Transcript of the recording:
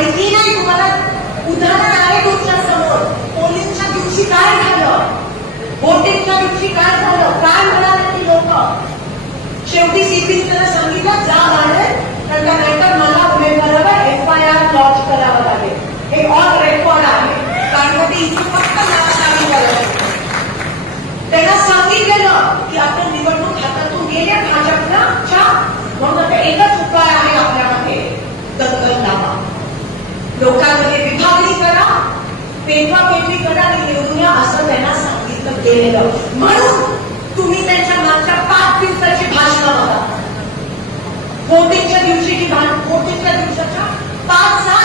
माहिती नाही तुम्हाला उदाहरण आहे तुमच्यासमोर. पोलिसच्या दिवशी काय झालं? बोटिंगच्या दिवशी काय झालं? काय म्हणाले ती लोक? शेवटी सीपी त्यांना सांगितलं जा आले कारण का मला उमेदवारावर एफ आय आर लॉन्च करावं लागेल. हे ऑल रेकॉर्ड आहे. कारण का ते इथे फक्त नाव सांगितलं त्यांना सांगितलेलं की आपण निवडणूक हातातून गेल्या मग एकच पेठापेठी करायला येऊ नये असं त्यांना सांगितलं केलेलं. म्हणून तुम्ही त्यांच्या मागच्या पाच दिवसाची भाषणा बघा दिवशी दिवशीची भाषण कोटिंगच्या दिवसाच्या पाच सहा